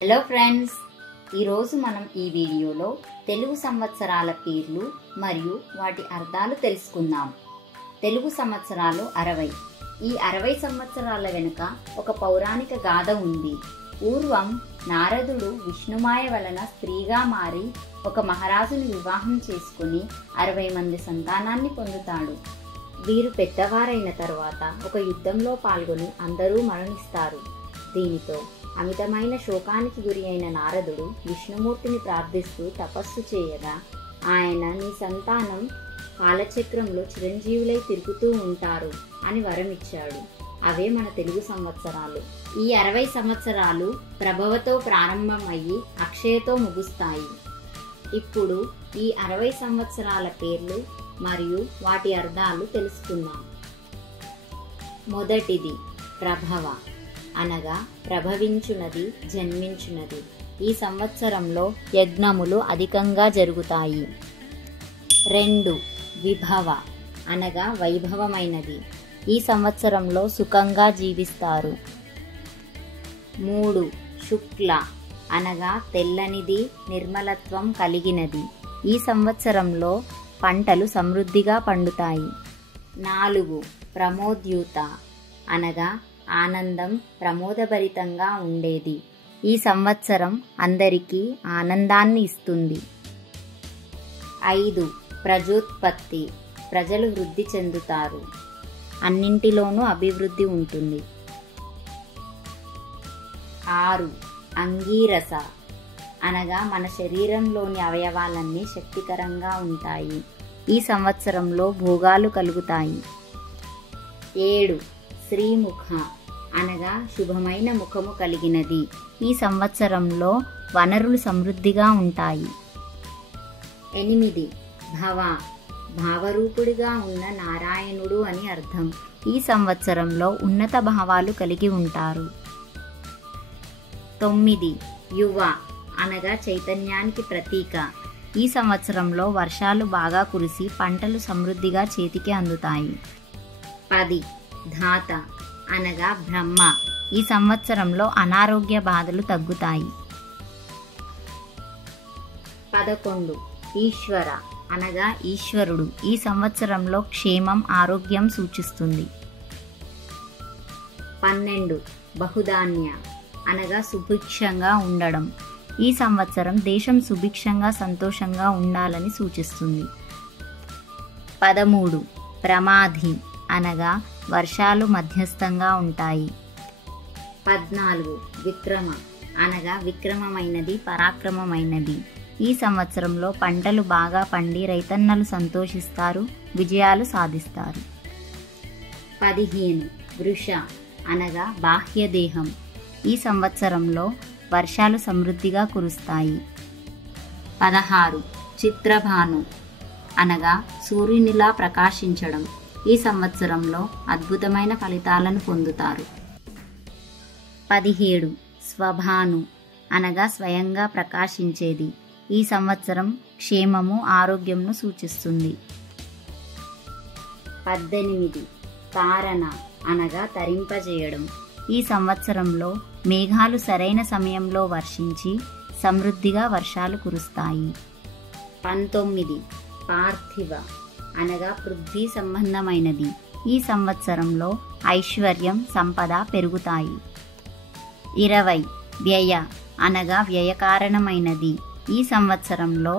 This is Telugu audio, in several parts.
హలో ఫ్రెండ్స్, ఈరోజు మనం ఈ వీడియోలో తెలుగు సంవత్సరాల పేర్లు మరియు వాటి అర్థాలు తెలుసుకుందాం. తెలుగు సంవత్సరాలు 60. ఈ 60 సంవత్సరాల వెనుక ఒక పౌరాణిక గాథ ఉంది. పూర్వం నారదుడు విష్ణుమాయ వలన స్త్రీగా మారి ఒక మహారాజుని వివాహం చేసుకుని 60 మంది సంతానాన్ని పొందుతాడు. వీరు పెద్దవారైన తర్వాత ఒక యుద్ధంలో పాల్గొని అందరూ మరణిస్తారు. దీనితో అమితమైన శోకానికి గురి అయిన నారదుడు విష్ణుమూర్తిని ప్రార్థిస్తూ తపస్సు చేయగా ఆయన నీ సంతానం కాలచక్రంలో చిరంజీవులై తిరుగుతూ ఉంటారు అని వరమిచ్చాడు. అవే మన తెలుగు సంవత్సరాలు. ఈ 60 సంవత్సరాలు ప్రభవతో ప్రారంభమయ్యి అక్షయతో ముగుస్తాయి. ఇప్పుడు ఈ 60 సంవత్సరాల పేర్లు మరియు వాటి అర్థాలు తెలుసుకుందాం. మొదటిది ప్రభవ, అనగా ప్రభవించునది, జన్మించునది. ఈ సంవత్సరంలో యజ్ఞములు అధికంగా జరుగుతాయి. 2 విభవ, అనగా వైభవమైనది. ఈ సంవత్సరంలో సుఖంగా జీవిస్తారు. 3 శుక్ల, అనగా తెల్లనిది, నిర్మలత్వం కలిగినది. ఈ సంవత్సరంలో పంటలు సమృద్ధిగా పండుతాయి. 4 ప్రమోద్యూత, అనగా ఆనందం ప్రమోదభరితంగా ఉండేది. ఈ సంవత్సరం అందరికీ ఆనందాన్ని ఇస్తుంది. 5 ప్రజోత్పత్తి, ప్రజలు వృద్ధి చెందుతారు. అన్నింటిలోనూ అభివృద్ధి ఉంటుంది. 6 అంగీరస, అనగా మన శరీరంలోని అవయవాలన్నీ శక్తికరంగా ఉంటాయి. ఈ సంవత్సరంలో భోగాలు కలుగుతాయి. 7 శ్రీముఖ, అనగా శుభమైన ముఖము కలిగినది. ఈ సంవత్సరంలో వనరులు సమృద్ధిగా ఉంటాయి. 8 భవ, భావరూపుడిగా ఉన్న నారాయణుడు అని అర్థం. ఈ సంవత్సరంలో ఉన్నత భావాలు కలిగి ఉంటారు. 9 యువ, అనగా చైతన్యానికి ప్రతీక. ఈ సంవత్సరంలో వర్షాలు బాగా కురిసి పంటలు సమృద్ధిగా చేతికి అందుతాయి. 10 ధాత, అనగా బ్రహ్మ. ఈ సంవత్సరంలో అనారోగ్య బాధలు తగ్గుతాయి. 11 ఈశ్వర, అనగా ఈశ్వరుడు. ఈ సంవత్సరంలో క్షేమం, ఆరోగ్యం సూచిస్తుంది. 12 బహుధాన్య, అనగా సుభిక్షంగా ఉండడం. ఈ సంవత్సరం దేశం సుభిక్షంగా సంతోషంగా ఉండాలని సూచిస్తుంది. 13 ప్రమాధి, అనగా వర్షాలు మధ్యస్థంగా ఉంటాయి. 14 విక్రమ, అనగా విక్రమమైనది, పరాక్రమమైనది. ఈ సంవత్సరంలో పంటలు బాగా పండి రైతన్నలు సంతోషిస్తారు, విజయాలు సాధిస్తారు. 15 వృష, అనగా బాహ్యదేహం. ఈ సంవత్సరంలో వర్షాలు సమృద్ధిగా కురుస్తాయి. 16 చిత్రభాను, అనగా సూర్యునిలా ప్రకాశించడం. ఈ సంవత్సరంలో అద్భుతమైన ఫలితాలను పొందుతారు. 17 స్వభాను, అనగా స్వయంగా ప్రకాశించేది. ఈ సంవత్సరం క్షేమము, ఆరోగ్యంను సూచిస్తుంది. 18 తారణ, అనగా తరింపజేయడం. ఈ సంవత్సరంలో మేఘాలు సరైన సమయంలో వర్షించి సమృద్ధిగా వర్షాలు కురుస్తాయి. 19 పార్థివ, అనగా పృథ్వీ సంబంధమైనది. ఈ సంవత్సరంలో ఐశ్వర్యం, సంపద పెరుగుతాయి. 20 వ్యయ, అనగా వ్యయకారణమైనది. ఈ సంవత్సరంలో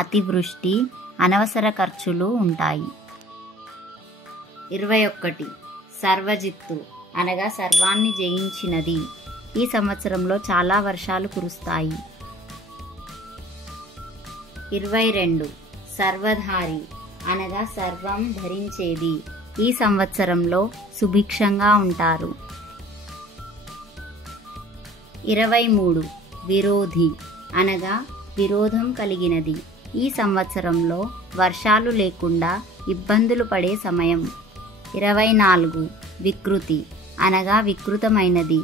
అతివృష్టి, అనవసర ఖర్చులు ఉంటాయి. 21 సర్వజిత్తు, అనగా సర్వాన్ని జయించినది. ఈ సంవత్సరంలో చాలా వర్షాలు కురుస్తాయి. 22 సర్వధారి, అనగా సర్వం ధరించేది. ఈ సంవత్సరంలో సుభిక్షంగా ఉంటారు. 23 విరోధి, అనగా విరోధం కలిగినది. ఈ సంవత్సరంలో వర్షాలు లేకుండా ఇబ్బందులు పడే సమయం. 24 వికృతి, అనగా వికృతమైనది.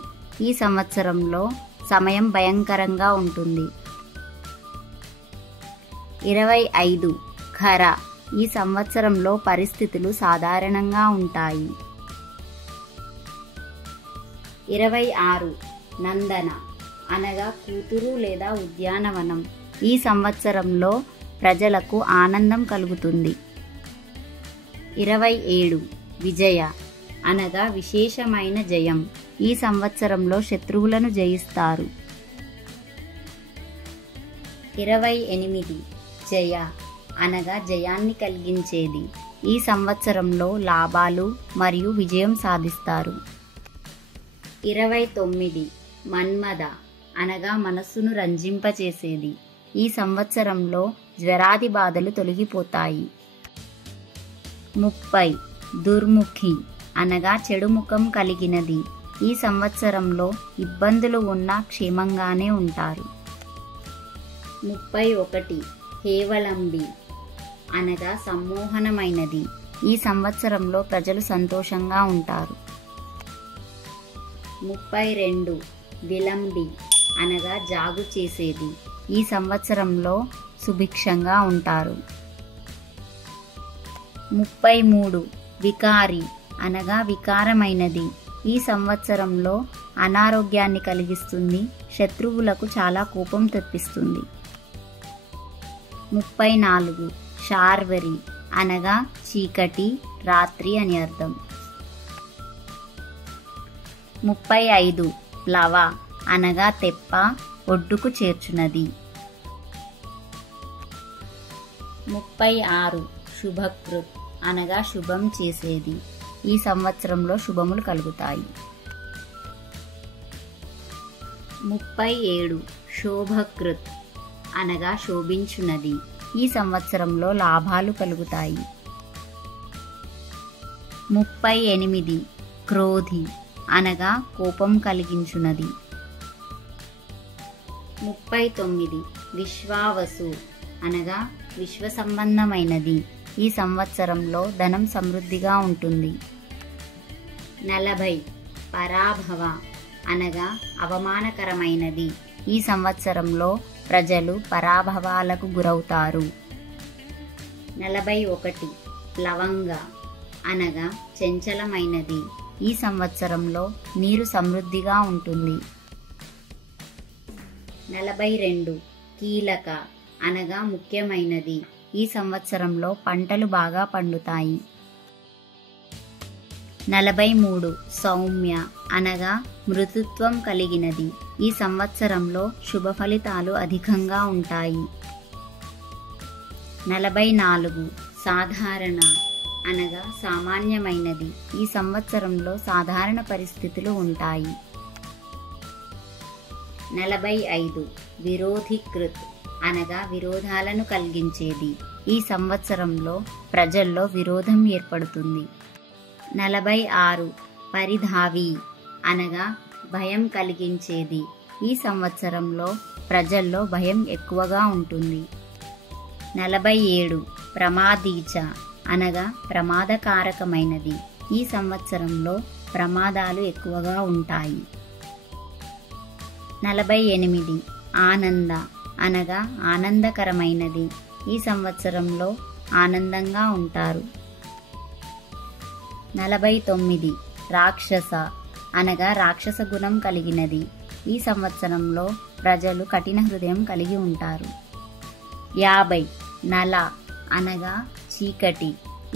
ఈ సంవత్సరంలో సమయం భయంకరంగా ఉంటుంది. 25 ఖర, ఈ సంవత్సరంలో పరిస్థితులు సాధారణంగా ఉంటాయి. 26 నందన, అనగా కూతురు లేదా ఉద్యానవనం. ఈ సంవత్సరంలో ప్రజలకు ఆనందం కలుగుతుంది. 27 విజయ అనగా విశేషమైన జయం. ఈ సంవత్సరంలో శత్రువులను జయిస్తారు. 28 జయ అనగా జయాన్ని కలిగించేది. ఈ సంవత్సరంలో లాభాలు మరియు విజయం సాధిస్తారు. 29 మన్మథ అనగా మనస్సును రంజింపచేసేది. ఈ సంవత్సరంలో జ్వరాది బాధలు తొలగిపోతాయి. 30 దుర్ముఖి అనగా చెడు ముఖం కలిగినది. ఈ సంవత్సరంలో ఇబ్బందులు ఉన్నా క్షేమంగానే ఉంటారు. 31 హేవలంబి అనగా సమ్మోహనమైనది. ఈ సంవత్సరంలో ప్రజలు సంతోషంగా ఉంటారు. 32 విలంబి అనగా జాగు చేసేది. ఈ సంవత్సరంలో సుభిక్షంగా ఉంటారు. 33 వికారి అనగా వికారమైనది. ఈ సంవత్సరంలో అనారోగ్యాన్ని కలిగిస్తుంది. శత్రువులకు చాలా కోపం తెప్పిస్తుంది. 34 శార్వరి అనగా చీకటి, రాత్రి అని అర్థం. 35 ప్లవ అనగా తెప్ప, ఒడ్డుకు చేర్చునది. 36 శుభకృత్ అనగా శుభం చేసేది. ఈ సంవత్సరంలో శుభములు కలుగుతాయి. 37 శోభకృత్ అనగా శోభించునది. ఈ సంవత్సరంలో లాభాలు కలుగుతాయి. 38 క్రోధి అనగా కోపం కలిగించునది. 39 విశ్వావసు అనగా విశ్వ సంబంధమైనది. ఈ సంవత్సరంలో ధనం సమృద్ధిగా ఉంటుంది. 40 పరాభవ అనగా అవమానకరమైనది. ఈ సంవత్సరంలో ప్రజలు పరాభవాలకు గురవుతారు. 41 ప్లవంగ అనగా చంచలమైనది. ఈ సంవత్సరంలో నీరు సమృద్ధిగా ఉంటుంది. 42 కీలక అనగా ముఖ్యమైనది. ఈ సంవత్సరంలో పంటలు బాగా పండుతాయి. 43 సౌమ్య అనగా మృదుత్వం కలిగినది. ఈ సంవత్సరంలో శుభ ఫలితాలు అధికంగా ఉంటాయి. 44 సాధారణ అనగా సామాన్యమైనది. ఈ సంవత్సరంలో సాధారణ పరిస్థితులు ఉంటాయి. 45 విరోధీకృత్ అనగా విరోధాలను కలిగించేది. ఈ సంవత్సరంలో ప్రజల్లో విరోధం ఏర్పడుతుంది. 46 పరిధావి అనగా భయం కలిగించేది. ఈ సంవత్సరంలో ప్రజల్లో భయం ఎక్కువగా ఉంటుంది. 47 ప్రమాదీచ అనగా ప్రమాదకారకమైనది. ఈ సంవత్సరంలో ప్రమాదాలు ఎక్కువగా ఉంటాయి. 48 ఆనంద అనగా ఆనందకరమైనది. ఈ సంవత్సరంలో ఆనందంగా ఉంటారు. 49 రాక్షస అనగా రాక్షస గుణం కలిగినది. ఈ సంవత్సరంలో ప్రజలు కఠిన హృదయం కలిగి ఉంటారు. 50 నల అనగా చీకటి.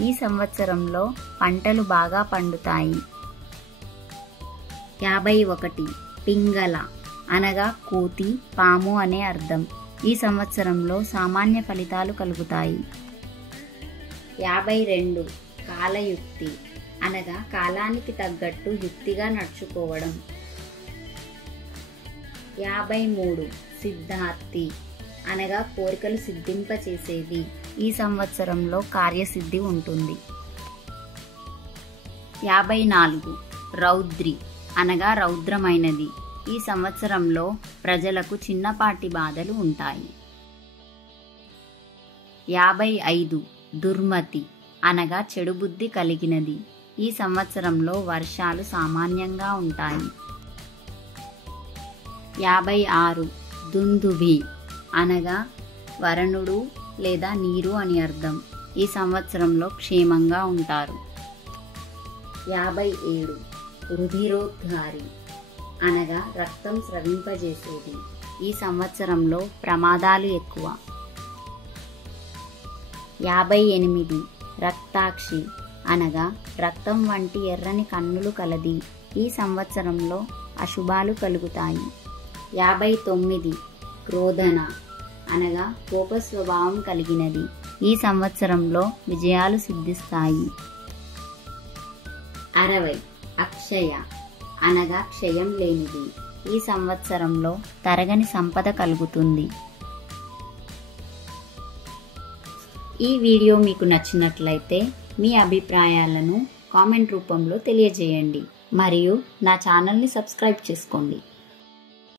ఈ సంవత్సరంలో పంటలు బాగా పండుతాయి. 51 పింగళ అనగా కోతి, పాము అనే అర్థం. ఈ సంవత్సరంలో సామాన్య ఫలితాలు కలుగుతాయి. 52 కాలయుక్తి అనగా కాలానికి తగ్గట్టు యుక్తిగా నడుచుకోవడం. 53 సిద్ధార్థి అనగా కోరికలు సిద్ధింపచేసేది. ఈ సంవత్సరంలో కార్యసిద్ధి ఉంటుంది. 54 రౌద్రి అనగా రౌద్రమైనది. ఈ సంవత్సరంలో ప్రజలకు చిన్నపాటి బాధలు ఉంటాయి. 55 దుర్మతి అనగా చెడు బుద్ధి కలిగినది. ఈ సంవత్సరంలో వర్షాలు సామాన్యంగా ఉంటాయి. 56 దుందుభి అనగా వరుణుడు లేదా నీరు అని అర్థం. ఈ సంవత్సరంలో క్షేమంగా ఉంటారు. 57 రుధిరోద్గారి అనగా రక్తం స్రవింపజేసేది. ఈ సంవత్సరంలో ప్రమాదాలు ఎక్కువ. 58 రక్తాక్షి అనగా రక్తం వంటి ఎర్రని కన్నులు కలది. ఈ సంవత్సరంలో అశుభాలు కలుగుతాయి. 59 క్రోధన అనగా కోప స్వభావం కలిగినది. ఈ సంవత్సరంలో విజయాలు సిద్ధిస్తాయి. 60 అక్షయ అనగా క్షయం లేనిది. ఈ సంవత్సరంలో తరగని సంపద కలుగుతుంది. ఈ వీడియో మీకు నచ్చినట్లయితే మీ అభిప్రాయాలను కామెంట్ రూపంలో తెలియజేయండి మరియు నా ఛానల్ని సబ్స్క్రైబ్ చేసుకోండి.